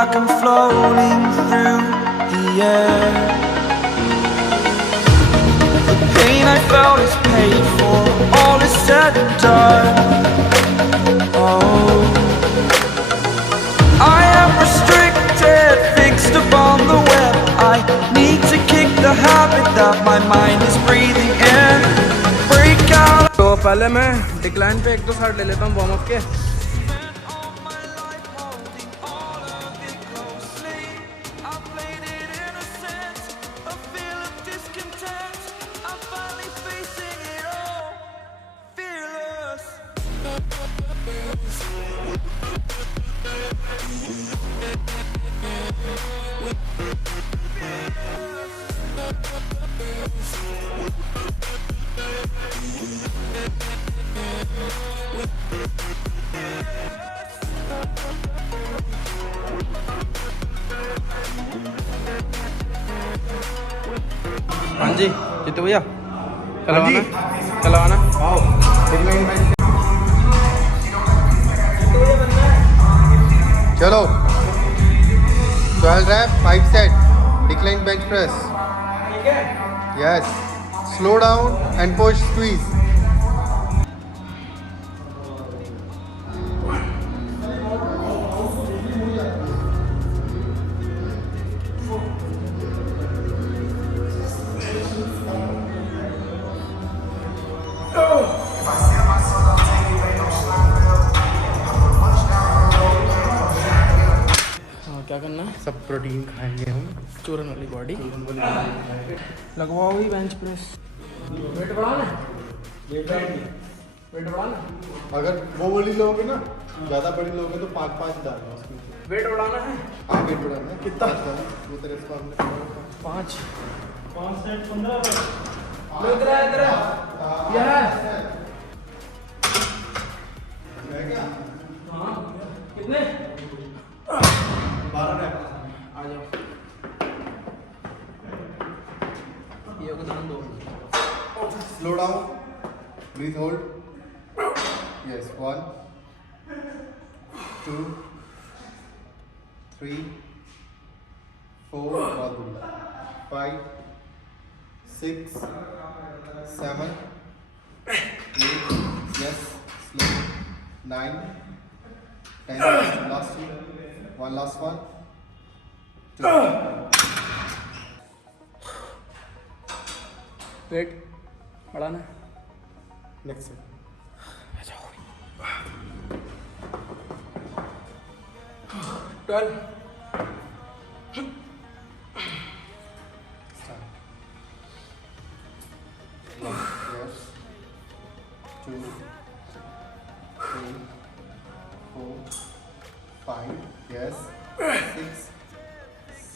like I'm floating through the air. The pain I felt is paid for, all is said and done. Oh, I am restricted, fixed upon the web. I need to kick the habit that my mind is breathing in. Break out. तो पहले मैं decline पे एक दो shot ले लेता हूँ warm up के। हाँ जी जीतू भैया चलवाना चलवाना। चलो 12 rep 5 set decline bench press. Yes, slow down and push squeeze. क्या करना है? सब प्रोटीन खाएंगे हम। चूरन वाली बॉडी लगवाओ ही बेंच प्रेस। वेट बढ़ाना है, वेट बढ़ाना। अगर वो वाली लोगे ना, ज़्यादा बड़ी लोगे तो 5-5 डालना उसमें। वेट बढ़ाना है। हाँ वेट बढ़ाना है। कितना? वो तेरे से 5 सेट 15 इधर इधर यह है क्या? हाँ कितने? 12 rep। आ जाओ योगदान दो। Slow down, breathe, hold. Yes, 1, 2, 3, 4, 5, 6, 7, 8, yes, slow, 9, 10, last two, one last one, 2. Wait बढ़ाना। Next set. 12 Start. Yes. 2, 3, 4, 5. Yes. 6,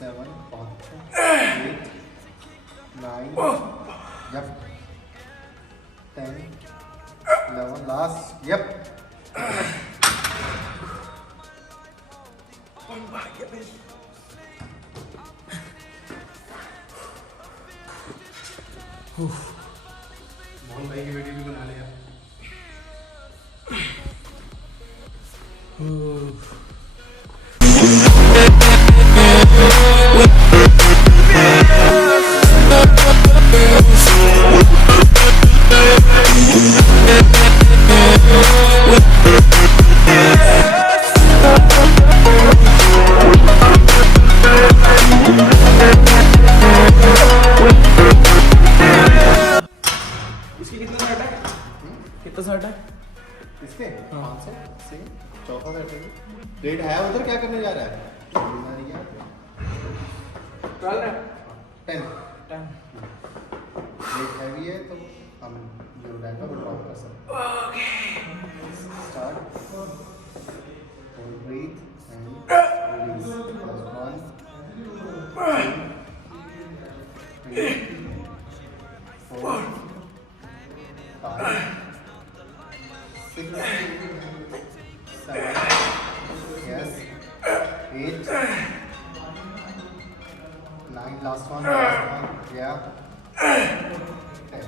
7, 8, 9. Yep. 10, 11. Last. Yep. Mohan भाई की वीडियो भी बना लिया। इसकी कितना सेट है? कितना सेट है इसके? 5 सेट सेम। चौथा सेट है। रेट है उधर, क्या करने जा रहा है? 12 है 10। 10 रेट हैवी है तो हम जो रहेगा वो ड्रॉप कर सकते हैं। Start, hold, breathe and release. 1, 2, 3, 4, 5, 6, 7, yes, 8, 9, last one, yeah, 10.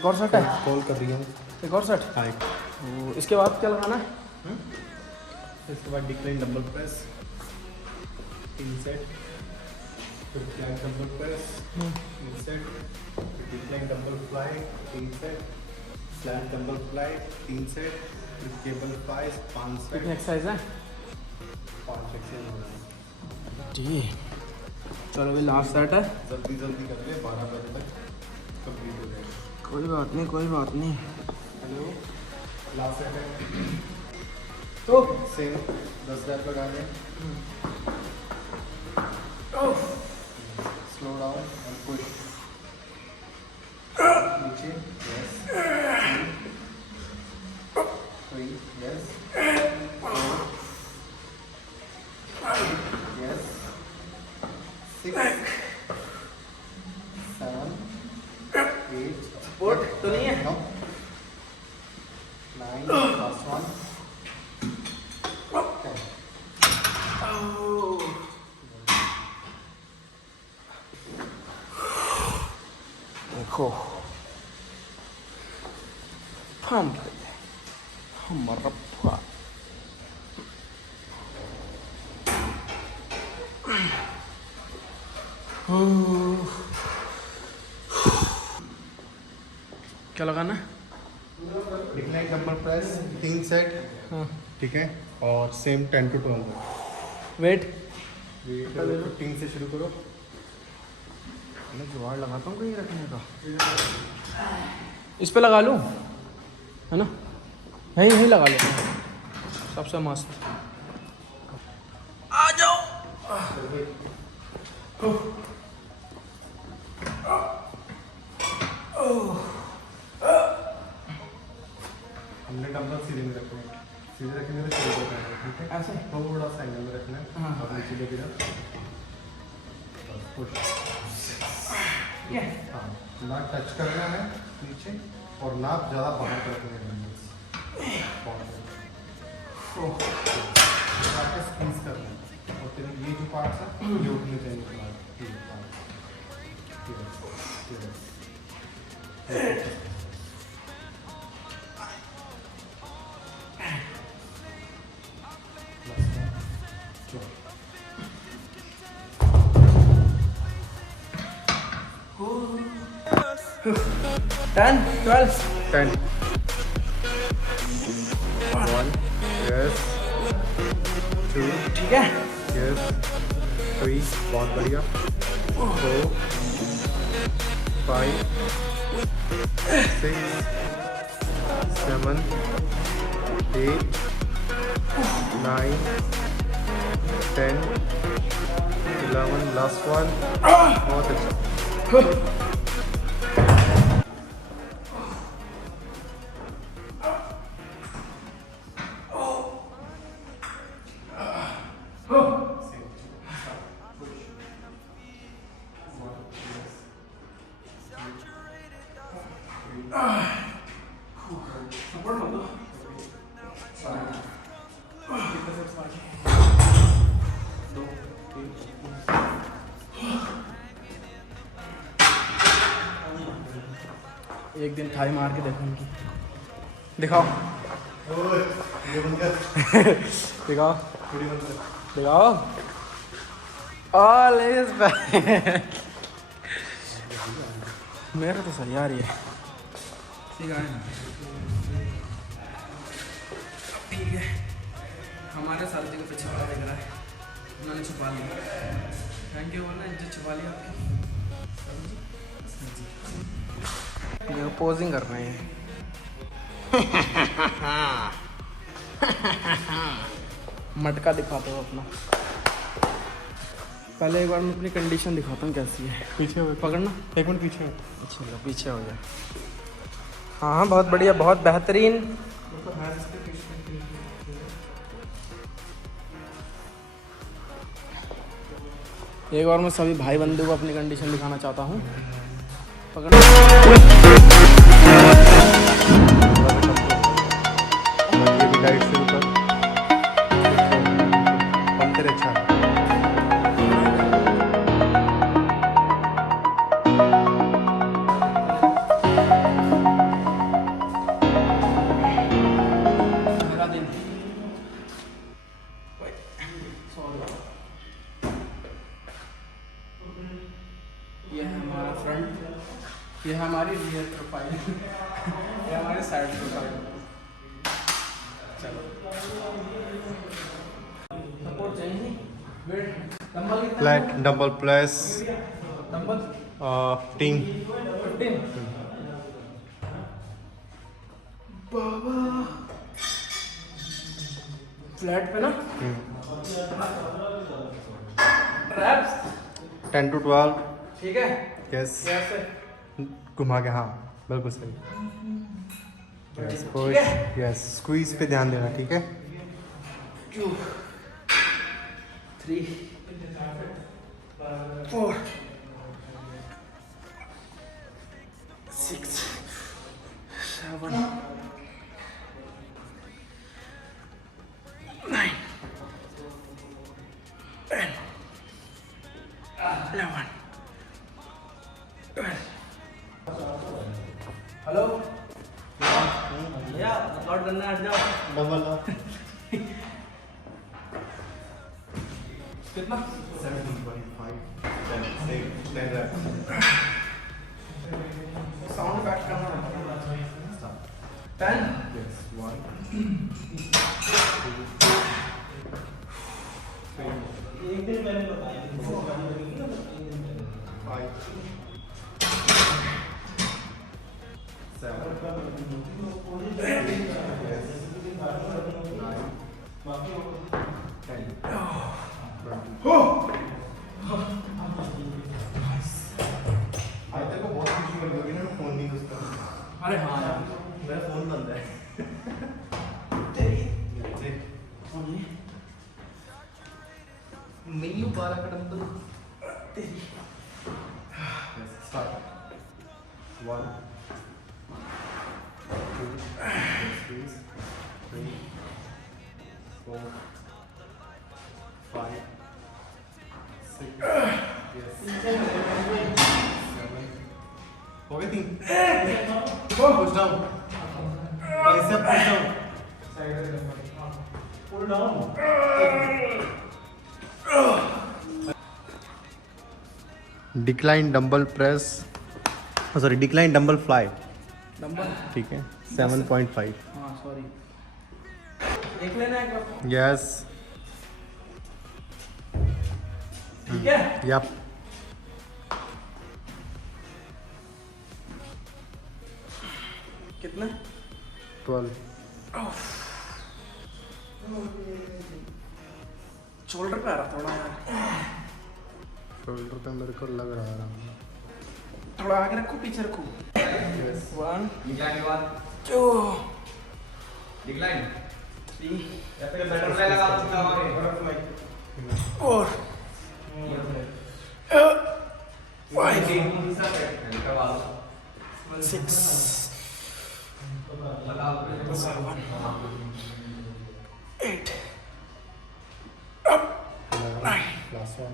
एक और सेट है, कॉल कर दिया एक और सेट। हाँ। तो इसके बाद क्या लगाना है? इसके बाद डिक्लाइन डंबल प्रेस 3 सेट, फिर फ्लैट डंबल प्रेस 3 सेट, फिर decline dumbbell fly 3 set, flat dumbbell fly 3 set, फिर केबल फ्लाइज 5 सेट। कितनी एक्सरसाइज है? 5 एक्सरसाइज। जी चलो भाई लास्ट सेट है। जल्दी जल्दी कर ले, 12 बजे तक कंप्लीट हो जाएगा। कोई बात नहीं, कोई बात नहीं। हेलो, लास्ट सेट है तो सेम 10 रैप लगा लें। स्लो डाउन एंड पुश नीचे। यस 3 यस 4 यस 6 7 8 सपोर्ट तो नहीं है? No 9 last one 10। देखो हमारा क्या लगाना है? डिक्लाइन डंबल प्रेस 3 सेट, हाँ ठीक है, और सेम 10 to 12 वेट 15 से शुरू करो। मैं जुगाड़ लगाता हूँ कहीं रखने का। इस पे लगा लूँ, है ना? यहीं यहीं लगा लेते हैं, सबसे मस्त। आ जाओ। हमने डंबल सीधे में रखने हैं, सीधे रखेंगे तो शुरू करना है, ठीक है? ऐसे? थोड़ा सा एंगल में रखना है। हाँ। और नीचे लेके जाओ, बस पुश। हाँ, नाक टच करना है नीचे, और नाक ज़्यादा बाहर कर रखना है डंबल्स। स्क्वीज करना है, और तेरे ये जो पार्ट्स है ये उठने चाहिए तुम्हारे। ये पार्ट Ten, 12. 10 1 यस 2 ठीक है। यस 3 बहुत बढ़िया 4 5 6 7 8 9 10 11 लास्ट वन बहुत अच्छा एक दिन थाई मार के देखो उनकी। दिखाओ ये बंद कर दिखाओ थोड़ी बंद कर दिखाओ। ऑल इज मेरा तो सही आ रही है। ठीक है ठीक है। हमारे साथी को पीछे वाला दिख रहा है, उन्होंने छुपा लिया। थैंक यू बोलना, इज्जत छुपा लिया आपकी। पोजिंग कर रहे हैं। मटका दिखाता हूँ अपना। पहले एक बार मैं अपनी कंडीशन दिखाता हूँ कैसी है। पीछे हो पकड़ना, एक मिनट पीछे हो चलो पीछे हो जाए। हाँ हाँ बहुत बढ़िया, बहुत बेहतरीन। एक बार मैं सभी भाई बंधु को अपनी कंडीशन दिखाना चाहता हूँ। पकड़ना, ये भी लाइट से ऊपर अंतर अच्छा है। Side to side. चलो सपोर्ट चाहिए। वेट डंबल कितना? Flat dumbbell press dumbbell 10 15। बाबा फ्लैट पे ना ट्रैप्स 10 to 12 ठीक है। यस कैसे घुमा के, हाँ बिल्कुल सही। यस पुश, यस स्क्वीज पे ध्यान देना, ठीक है। 2 3 4 6 7 9 10 11 12। हेलो भैया वर्कआउट करना है, हट जाओ। डबल कितना? 17.5 10 reps साउंड बैक करना है। 10 yes 1 एक दिन मैंने बताया 5 अरे हाँ यार मेरा फोन बंद है। नहीं 12 का डंबल तेरी 1 2 3 4 5 6 yes 7 हो गए 3 push down bicep push down pull down decline dumbbell press, sorry decline dumbbell fly, number ठीक है 7.5 हाँ सॉरी एक लेना है क्या? यस ठीक है। यप कितना? 12 शोल्डर पे आ रहा थोड़ा यार, शोल्डर पे मेरे को लग रहा है। थोड़ा आगे रखो पीछे रखो। यस 1 डिक्लाइन के बाद 2 डिक्लाइन 3 या फिर बटरफ्लाई लगा सकता हूं। 4 5 6 7 8 last one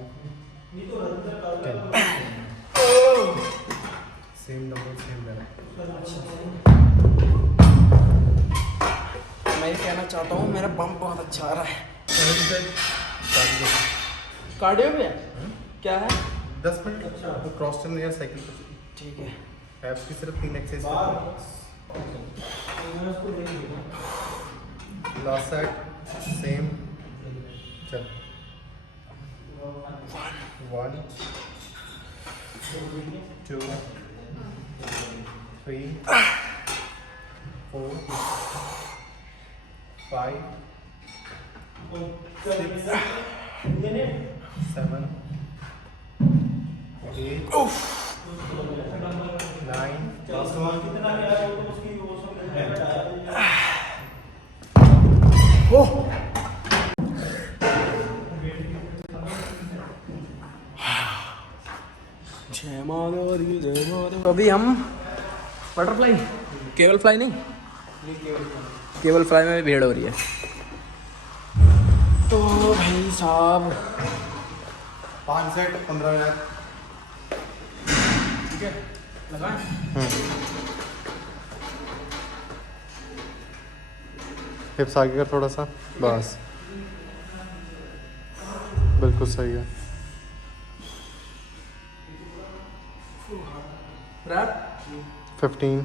same dumbbell same मैं ये कहना चाहता हूँ मेरा बम्प बहुत अच्छा आ रहा है। कार्डियो भी है क्या है? 10 मिनट तो क्रॉस चलने या साइकिल पर ठीक है। एब्स की सिर्फ 3 एक्सरसाइज लास्ट सेट सेम चल 1 2 3 4 5 6 7 8 9 ओह जय माधव जय माधव। तो अभी हम बटरफ्लाई, केवल फ्लाई नहीं, केवल फ्लाई में भी भीड़ हो रही है। तो भाई साहब 5 सेट 15 मिनट ठीक है लगाएं। हिप्स आगे कर थोड़ा सा, बस बिल्कुल सही है। रैप 15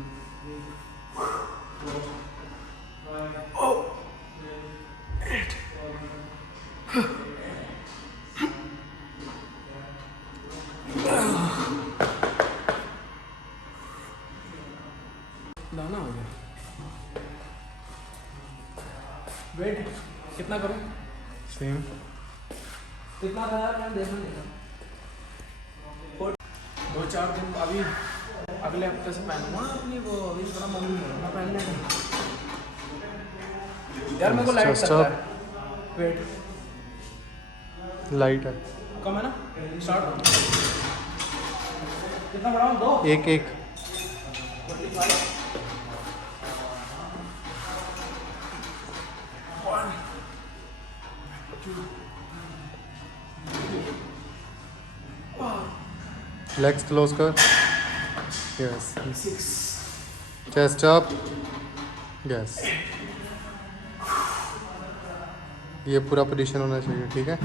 वेट कितना करूँ? सेम। कितना था यार, मैंने देखा नहीं था। 2-4 दिन अभी अगले हफ्ते से पहनूंगा अपनी वो, अभी थोड़ा मन नहीं हो रहा पहनने का यार। मेरे को लाइट Just लगता up. है। वेट लाइट है। कम है ना? स्टार्ट। कितना बढ़ाऊँ? 2? एक एक। 45। 1 2 लेग्स क्लोज कर। यस। 6 chest up. यस। ये पूरा पोजीशन होना चाहिए, ठीक है?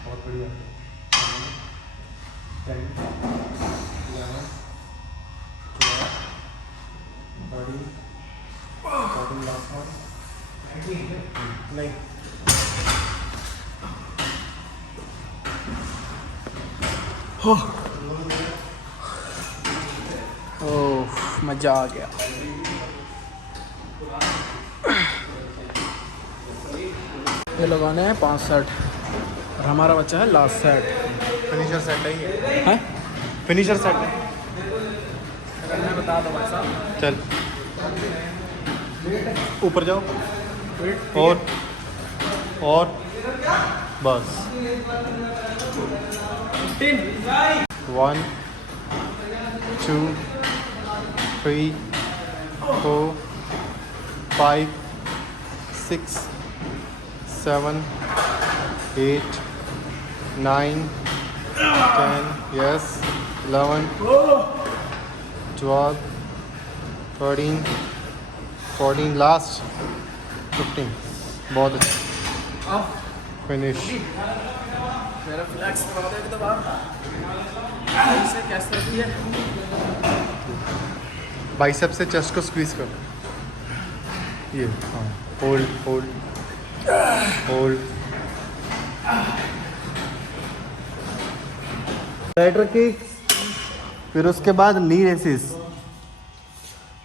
बहुत बढ़िया। 10 11 12 13 लास्ट वन। नहीं। ओह मज़ा आ गया। ये लगाने हैं 5 सेट और हमारा बच्चा है लास्ट सेट। फिनिशर सेट है ये। हैं? फिनिशर सेट है। करना बता दो भाई साहब। चल ऊपर जाओ। वेट और बस। 10 1 2 3 4 5 6 7 8 9 10 yes 11 12 13 14 लास्ट 15। बहुत अच्छा। ऑफ। फिनिश। मेरा फ्लैक्स लगा दो एक दो बार। ऐसे कैसे होती है? बाइसेप से चेस्ट को स्क्वीज कर। ये हाँ, hold hold hold. Writer kick, फिर उसके बाद नी रेसिस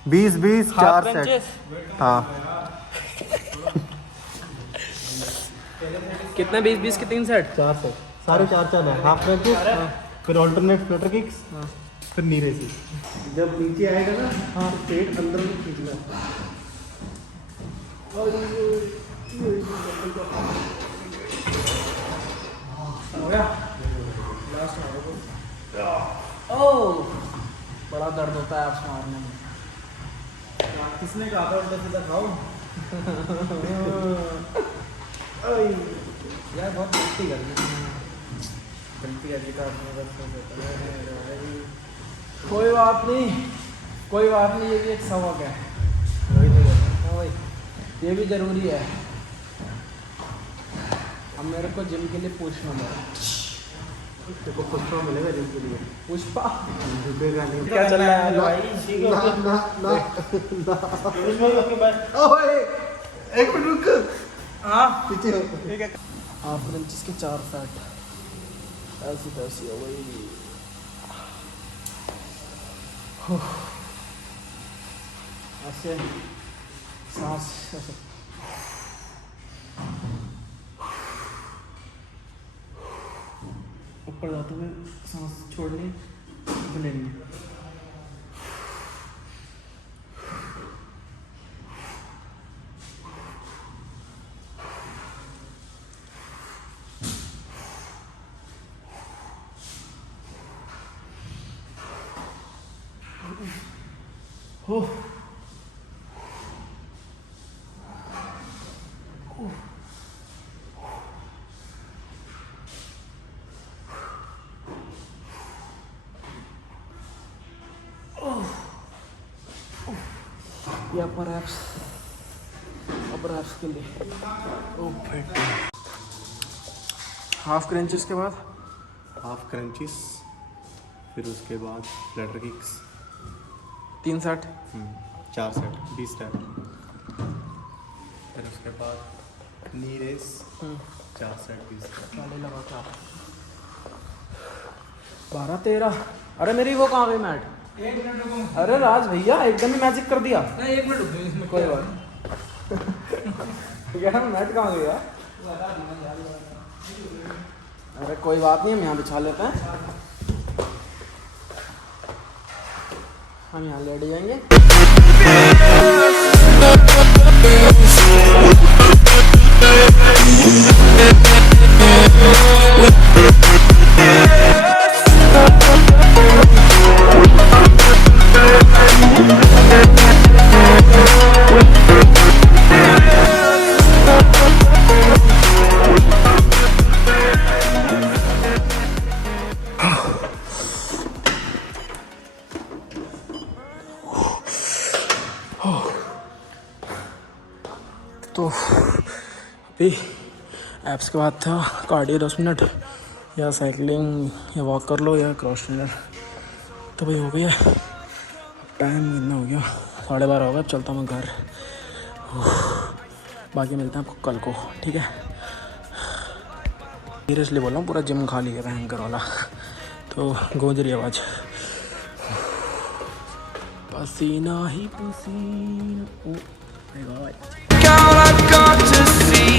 20-20 4 सेट। हाँ कितने? 20-20 के 3 सेट? 4 सेट, सारे 4-4 है। हाफ प्रैक्टिस, फिर ऑल्टरनेट फ्लटर किक्स, फिर नी रेसिस। जब नीचे आएगा ना, हाँ पेट अंदर में खींचना है। हो गया लास्ट में। ओह बड़ा दर्द होता है आपसे मारने में। किसने कहा था उल्टा सीधा खाओ? यार बहुत गलती कर दी। गलती कर दी था आपने, बस कोई बात नहीं, कोई बात नहीं, ये भी एक सबक है। हाँ भाई ये भी ज़रूरी है। अब मेरे को जिम के लिए पूछना पड़ा। देखो पुष्पा मिलेगा जिम के लिए। पुष्पा झुकेगा नहीं। क्या चल रहा है भाई? ओए एक मिनट रुक। हाँ पीछे हो। ठीक है। हाफ इंच के 4 सेट ऐसी तैसी हो गई। ऐसे सांस ऊपर जाते हुए सांस छोड़नी लेनी। हो या अपर एब्स के लिए। ओ हाफ क्रंचेस के बाद हाफ क्रंचिस, फिर उसके बाद Flutter kicks 3 set. 4 set 20 set, फिर उसके बाद नी रेस 4 सेट 20 सेट। 12-13। अरे मेरी वो कहाँ गई मैट? अरे राज भैया एकदम ही मैजिक कर दिया। नहीं 1 मिनट रुको, कोई बात क्या मैट कहाँ गया? अरे कोई बात नहीं, हम यहाँ बिछा लेते हैं, हम यहाँ लेट जाएंगे। तो अभी एप्स के बाद था कार्डियो 10 मिनट, या साइकिलिंग या वॉक कर लो या क्रॉस ट्रेनर। तो भाई हो गया, टाइम कितना हो गया? 12:30 हो गया। अब चलता हूँ मैं घर। बाकी मिलते हैं आपको कल को, ठीक है? सीरियसली बोल रहा हूँ, पूरा जिम खाली है भयंकर वाला, तो गूंज रही आवाज़, पसीना ही पसीना। All I've got to see